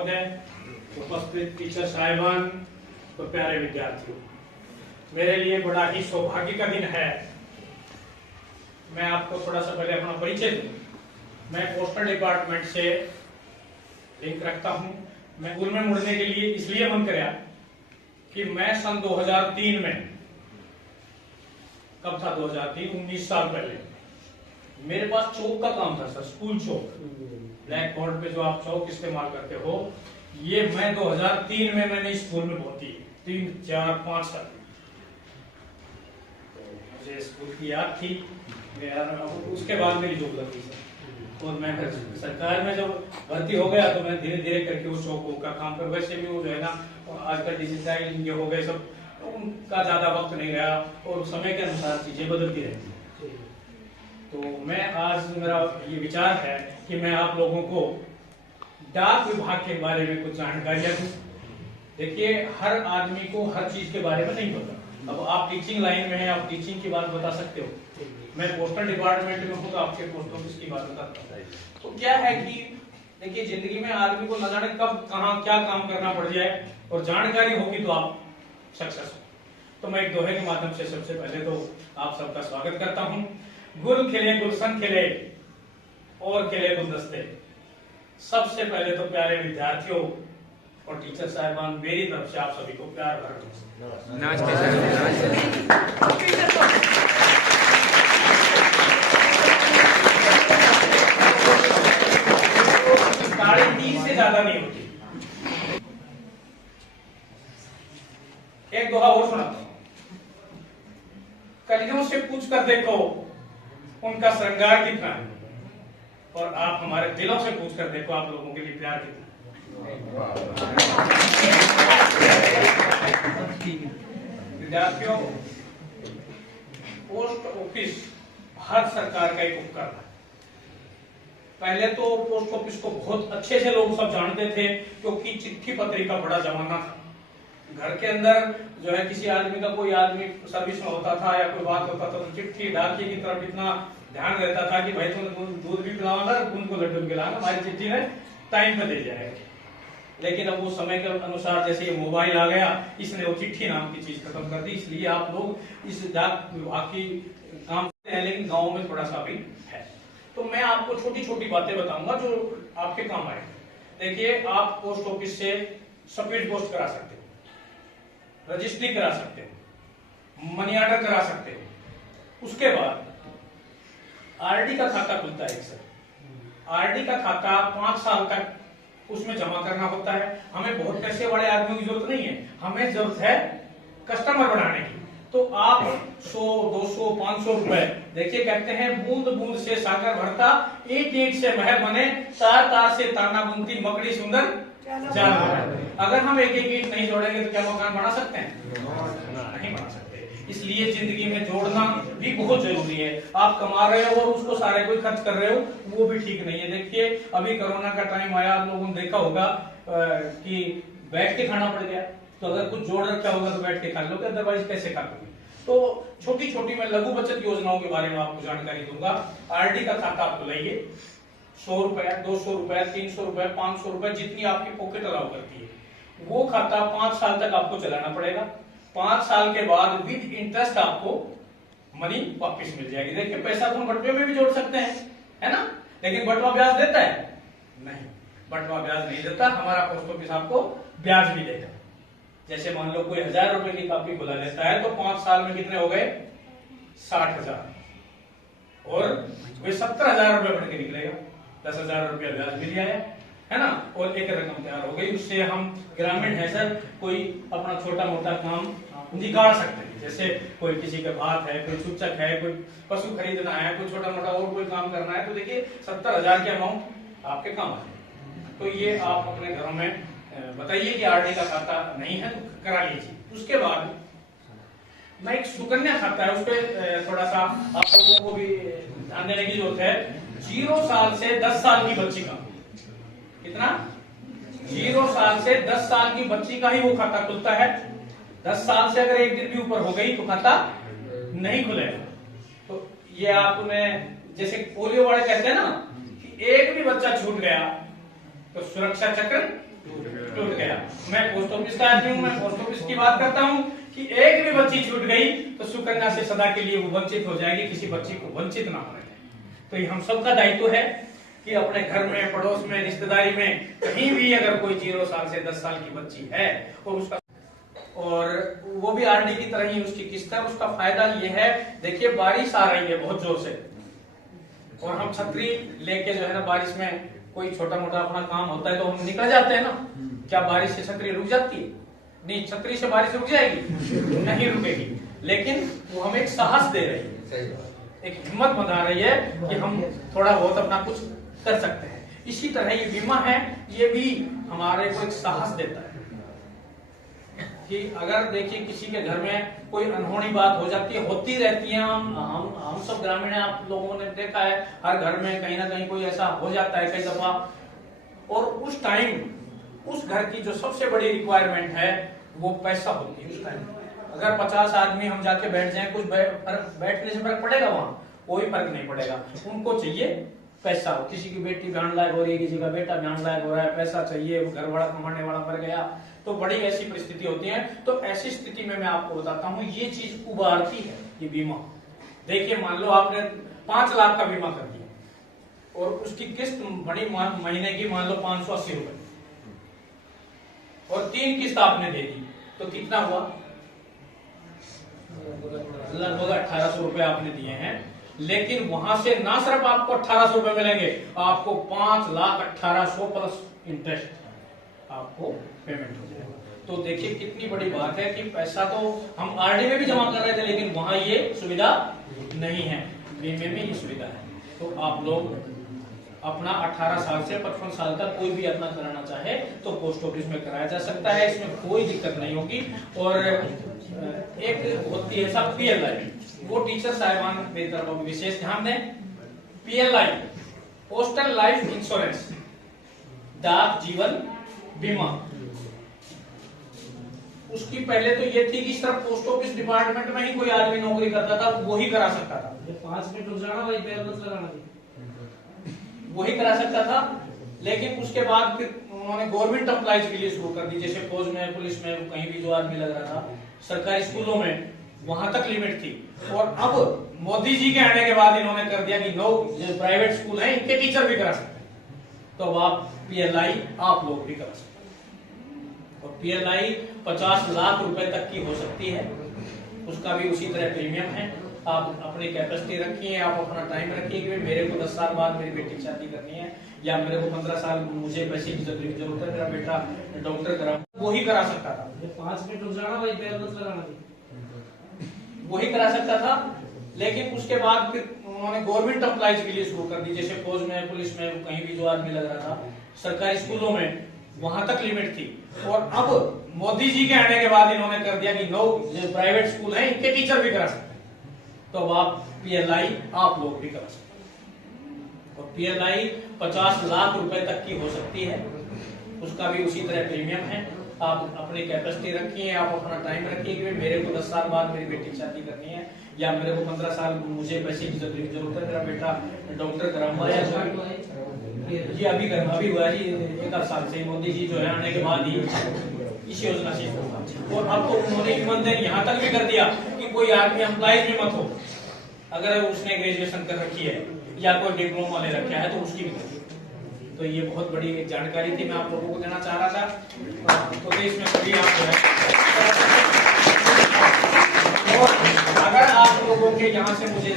महोदय, उपस्थित टीचर साहिबान और प्यारे विद्यार्थियों, मेरे लिए बड़ा ही सौभाग्य का दिन है। मैं आपको थोड़ा सा पहले अपना परिचय दूं। मैं पोस्टल डिपार्टमेंट से लिंक रखता हूं। मैं स्कूल में मुड़ने के लिए इसलिए मन कराया कि मैं सन 2003 में, कब था 2003, 19 साल पहले, मेरे पास चौक का काम था सर, स्कूल चौक, ब्लैक बोर्ड पे जो आप चौक इस्तेमाल करते हो, ये मैं 2003 में मैंने स्कूल में भर्ती 3, 4, 5 साल। तो मुझे स्कूल की याद थी यार। उसके बाद मेरी जॉब लगी सर, और मैं सरकार में जब भर्ती हो गया तो मैं धीरे धीरे करके उस चौक का काम कर। वैसे भी वो जो है ना, आजकल डिजिटाइज हो गए सब, उनका ज्यादा वक्त नहीं रहा और समय के अनुसार चीजें बदलती रहती है। तो मैं आज, मेरा ये विचार है कि मैं आप लोगों को डाक विभाग के बारे में कुछ जानकारियां दूं। देखिए, हर आदमी को हर चीज के बारे में नहीं पता। अब आप टीचिंग लाइन में हैं, आप टीचिंग की बात बता सकते हो। मैं पोस्टल डिपार्टमेंट में हूँ तो आपके पोस्ट ऑफिस की बात बताता हूँ। तो क्या है कि देखिए, जिंदगी में आदमी को न जाने कब कहाँ क्या काम करना पड़ जाए, और जानकारी होगी तो आप सक्सेस हो। तो मैं एक दोहे के माध्यम से सबसे पहले तो आप सबका स्वागत करता हूँ। गुल खिले गुलशन खिले और खिले गुलदस्ते। सबसे पहले तो प्यारे विद्यार्थियों और टीचर साहिबान, मेरी तरफ से आप सभी को प्यार भरा नमस्ते। 3:30 से ज्यादा नहीं होती। एक दोहा और सुनाता हूं। कलियों से पूछ कर देखो उनका श्रृंगार कितना है, और आप हमारे दिलों से पूछ कर देखो आप लोगों के लिए प्यार कितना है। विद्यार्थियों, पोस्ट ऑफिस भारत सरकार का एक उपकरण है। पहले तो पोस्ट ऑफिस को बहुत अच्छे से लोग सब जानते थे, क्योंकि चिट्ठी पत्री का बड़ा जमाना था। घर के अंदर जो है, किसी आदमी का, कोई आदमी सर्विस में होता था या कोई बात होता था तो चिट्ठी डाकिए की तरफ इतना ध्यान रहता था कि भाई तुम दूध भी पिलाओगे, उनको लड्डू पिलाना, हमारी चिट्ठी में टाइम पे दे जाएगा। लेकिन अब वो समय के अनुसार जैसे ये मोबाइल आ गया, इसने वो चिट्ठी नाम की चीज खत्म कर दी। इसलिए आप लोग इस डाक विभाग की काम करते हैं, लेकिन गाँव में थोड़ा सा भी है। तो मैं आपको छोटी छोटी बातें बताऊंगा जो आपके काम आए। देखिए, आप पोस्ट ऑफिस से स्पीड पोस्ट करा सकते हो, रजिस्ट्री करा सकते हो, मनी ऑर्डर करा सकते हो। उसके बाद आरडी का खाता खुलता है सर। आरडी का खाता 5 साल तक उसमें जमा करना होता है। हमें बहुत पैसे वाले आदमियों की जरूरत नहीं है, हमें जरूरत है कस्टमर बढ़ाने की। तो आप 100, 200, 500 रुपए, देखिए कहते हैं बूंद बूंद से सागर भरता, ईंट ईंट से महल बने, तार तार से ताना बुनती मकड़ी सुंदर जाल बने। अगर हम एक एक ईंट नहीं जोड़ेंगे तो क्या मकान बना सकते हैं? नहीं बना सकते। इसलिए जिंदगी में जोड़ना भी बहुत जरूरी है। आप कमा रहे हो और उसको सारे कोई खर्च कर रहे हो, वो भी ठीक नहीं है। देखिए, अभी कोरोना का टाइम आया, आप लोगों ने देखा होगा कि बैठ के खाना पड़ गया। तो अगर कुछ जोड़ रखा होगा तो बैठ के खा लोगे, अदरवाइज कैसे खा लोगे? तो छोटी छोटी मैं लघु बचत योजनाओं के बारे में आपको जानकारी दूंगा। आरडी का खाता आप खुलाइए। 100 रुपए, 200 रुपए, 300 रुपए, 500 रुपए, जितनी आपकी पॉकेट अलाउ करती है, वो खाता 5 साल तक आपको चलाना पड़ेगा। 5 साल के बाद विद इंटरेस्ट आपको मनी वापस मिल जाएगी। देखिए, पैसा तो हम बटवे में भी जोड़ सकते हैं, है ना, लेकिन बटवा ब्याज देता है? नहीं, बटवा ब्याज नहीं देता। हमारा पोस्ट ऑफिस आपको ब्याज भी देगा। जैसे मान लो कोई 1000 रुपए की कॉपी खुला लेता है, तो 5 साल में कितने हो गए? 60,000, और वे 70,000 रुपए बढ़ के निकलेगा। 10,000 रुपया ब्याज मिल जाए, है ना, और एक रकम तैयार हो गई। उससे हम ग्रामीण है सर, कोई अपना छोटा मोटा काम निकाल सकते हैं। जैसे कोई किसी का बात है, कोई सूचक है, कोई पशु खरीदना है, कोई छोटा मोटा और कोई काम करना है, तो देखिए 70,000 के अमाउंट आपके काम आए। तो ये आप अपने घरों में बताइए कि आरडी का खाता नहीं है तो करा लीजिए। उसके बाद मैं एक सुकन्या खाता है, उस पर थोड़ा सा आप लोगों को भी ध्यान देने की जरूरत है। 0 साल से 10 साल की बच्ची का, कितना? 0 साल से 10 साल की बच्ची का ही वो खाता खुलता है। 10 साल से अगर एक दिन भी ऊपर हो गई तो खाता नहीं खुलेगा। तो ये आपने, जैसे पोलियो वाले कहते हैं ना कि एक भी बच्चा छूट गया तो सुरक्षा चक्र टूट गया। मैं पोस्ट ऑफिस का आदमी हूं, मैं पोस्ट ऑफिस की बात करता हूं कि एक भी बच्ची छूट गई तो सुकन्या से सदा के लिए वो वंचित हो जाएगी, किसी बच्ची को वंचित ना होने दें। तो ये हम सबका दायित्व है कि अपने घर में, पड़ोस में, रिश्तेदारी में कहीं भी अगर कोई 0 साल से 10 साल की बच्ची है और वो भी आरडी की तरह ही उसकी किस्त है, उसका फायदा ये है, देखिए बारिश आ रही है बहुत जोर से और हम छतरी लेके जो है ना, बारिश में कोई छोटा मोटा अपना काम होता है तो हम निकल जाते हैं ना। क्या बारिश से छतरी रुक जाती है? नहीं, छतरी से बारिश रुक जाएगी? नहीं रुकेगी। लेकिन वो हमें एक साहस दे रही है, एक हिम्मत बना रही है कि हम थोड़ा बहुत अपना कुछ कर सकते हैं। इसी तरह ये बीमा है, ये भी हमारे को एक साहस देता है कि अगर देखिए किसी के घर में कोई अनहोनी बात हो जाती है, होती रहती है, हम सब ग्रामीण हैं, आप लोगों ने देखा है हर घर में कहीं ना कहीं कोई ऐसा हो जाता है कई दफा। और उस टाइम उस घर की जो सबसे बड़ी रिक्वायरमेंट है वो पैसा होती है। उस टाइम अगर 50 आदमी हम जाके बैठ जाएं, कुछ बैठने से फर्क पड़ेगा? वहां कोई फर्क नहीं पड़ेगा। उनको चाहिए पैसा। किसी की बेटी ब्यान लायक हो रही है, किसी का बेटा ब्यान लायक हो रहा है, पैसा चाहिए, घर वाला कमाने वाला मर गया, तो बड़ी ऐसी परिस्थिति होती है। तो ऐसी स्थिति में मैं आपको बताता हूँ ये चीज उबारती है ये बीमा। देखिए मान लो आपने 5 लाख का बीमा कर दिया और उसकी किस्त बड़ी महीने की मान लो 580 रुपए और 3 किस्त आपने दे दी तो कितना हुआ? लगभग 1800 रुपए आपने दिए हैं। लेकिन वहां से ना सिर्फ आपको 1800 रुपए मिलेंगे, आपको 5,18,000 प्लस इंटरेस्ट आपको पेमेंट हो जाएगा। तो देखिए कितनी बड़ी बात है कि पैसा तो हम आरडी में भी जमा कर रहे थे लेकिन वहां ये सुविधा नहीं है, बीमे में ये सुविधा है। तो आप लोग अपना 18 साल से 55 साल तक कोई भी अपना कराना चाहे तो पोस्ट ऑफिस में कराया जा सकता है, इसमें कोई दिक्कत नहीं होगी। और एक होती है सब PLI, वो टीचर साहिबान बेहतर विशेष ध्यान दें। PLI पोस्टल लाइफ इंश्योरेंस, डाक जीवन बीमा, उसकी पहले तो ये थी कि सिर्फ पोस्ट ऑफिस डिपार्टमेंट में ही कोई आदमी नौकरी करता था वो ही करा सकता था। 5 मिनट रुक जाना भाई, पैर मत लगाना, वही करा सकता था। लेकिन उसके बाद फिर उन्होंने गवर्नमेंट एम्प्लॉइज के लिए शुरू कर दी, जैसे फौज में, पुलिस में, कहीं भी जो आदमी लग रहा था, सरकारी स्कूलों में, वहां तक लिमिट थी। और अब मोदी जी के आने के बाद इन्होंने कर दिया कि नो, प्राइवेट स्कूल है इनके टीचर भी करा सकते हैं। तो अब आप PLI आप लोग भी करा सकते हैं। और PLI 50 लाख रुपए तक की हो सकती है, उसका भी उसी तरह प्रीमियम है। आप अपनी कैपेसिटी रखिए, आप अपना टाइम रखिए कि मेरे को 10 साल बाद मेरी बेटी की शादी करनी है, या मेरे को 15 साल मुझे पैसे की जरूरत है, मेरा बेटा डॉक्टर करा, वो ही करा सकता था। 5 मिनट रुक जाना भाई, पैर मत लगाना, वही करा सकता था। लेकिन उसके बाद फिर उन्होंने गवर्नमेंट एम्प्लॉइज के लिए शुरू कर दी, जैसे फौज में, पुलिस में, कहीं भी जो आदमी लग रहा था, सरकारी स्कूलों में, वहां तक लिमिट थी। और अब मोदी जी के आने के बाद इन्होंने कर दिया कि नो, प्राइवेट स्कूल है इनके टीचर भी करा सकते हैं। तो अब आप PLI आप लोग भी करा सकते हैं। और PLI 50 लाख रुपए तक की हो सकती है, उसका भी उसी तरह प्रीमियम है। आप अपनी कैपेसिटी रखिए, आप अपना टाइम रखिए कि मेरे को 10 साल बाद मेरी बेटी की शादी करनी है, या मेरे को 15 साल मुझे पैसे की जरूरत है, मेरा बेटा डॉक्टर कराऊंगा, या जी अभी हुआ जी 1 साल से मोदी जी जो है आने के बाद ही इस योजना से। और अब तो उन्होंने ईमानदारी यहाँ तक भी कर दिया कि कोई आदमी एम्प्लॉइज भी मत हो, अगर उसने ग्रेजुएशन कर रखी है या कोई डिप्लोमा ले रखा है तो उसकी भी कर। तो ये बहुत बड़ी एक जानकारी थी, मैं आप लोगों को देना चाह रहा था। तो देश में कभी आप जो है, और अगर आप लोगों के यहाँ से मुझे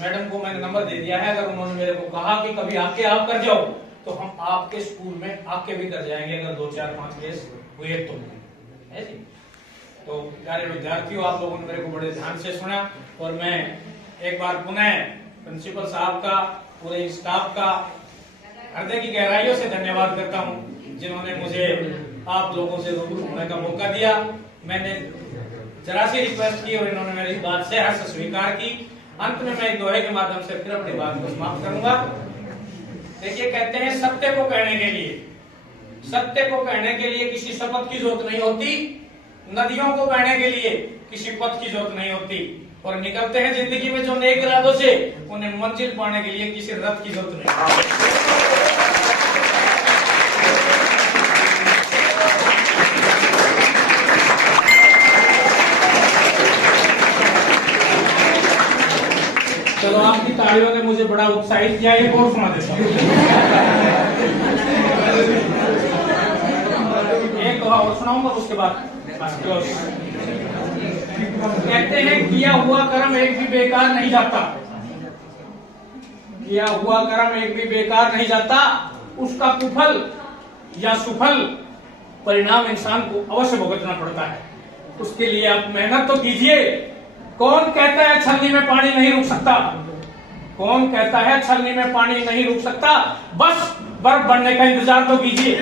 मैडम को मैंने नंबर दे दिया है, अगर उन्होंने मेरे को कहा कि कभी आके आप कर जाओ तो हम आपके स्कूल में आके भी कर जाएंगे, अगर 2, 4, 5 केस हुए तो है जी। तो प्यारे विद्यार्थियों, आप लोगों ने मेरे को बड़े ध्यान से सुना और मैं एक बार पुनः प्रिंसिपल साहब का, पूरे स्टाफ का हृदय की गहराइयों से धन्यवाद करता हूं जिन्होंने मुझे आप लोगों से रूबरू होने का मौका दिया। मैंने जरा सी रिक्वेस्ट की और इन्होंने मेरी बात से हर्ष स्वीकार की। अंत में मैं एक दोहे के माध्यम से फिर अपनी बात को समाप्त करूंगा। देखिए, कहते हैं सत्य को कहने के लिए किसी शपथ की जरूरत नहीं होती, नदियों को कहने के लिए किसी पथ की जरूरत नहीं होती, और निकलते हैं जिंदगी में जो नेक इरादों से, उन्हें मंजिल पाने के लिए किसी रथ की जरूरत नहीं। मुझे बड़ा उत्साहित किया, एक और सुना देता हूँ। एक और सुनाऊंगा उसके बाद कहते हैं किया हुआ कर्म एक भी बेकार नहीं जाता, किया हुआ कर्म एक भी बेकार नहीं जाता, उसका कुफल या सुफल परिणाम इंसान को अवश्य भुगतना पड़ता है। उसके लिए आप मेहनत तो कीजिए। कौन कहता है छलनी में पानी नहीं रुक सकता? कौन कहता है छलनी में पानी नहीं रुक सकता? बस बर्फ बनने का इंतजार तो कीजिए।